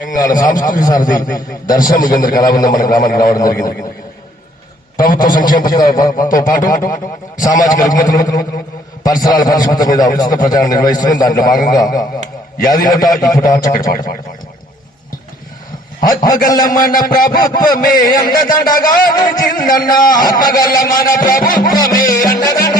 తెలంగాణ సాంస్కృతిక సారథి దర్శన ముగేంద్ర కళాబృందం మన గ్రామానికి రావడం జరిగింది. ప్రభుత్వ సంక్షేమ పథకాలతో పాటు సామాజిక రుగ్మతలు పరిసరాల పరిశుభ్రత మీద ఉచిత ప్రచారం నిర్వహిస్తున్నాం. దాంట్లో భాగంగా యాదిలోట ఇప్పుట చక్కటి పాట ఆత్మగల్ల మన ప్రభుత్వమే అండదండగా నిలిచిందన్న. ఆత్మగల్ల మన ప్రభుత్వమే అండదండ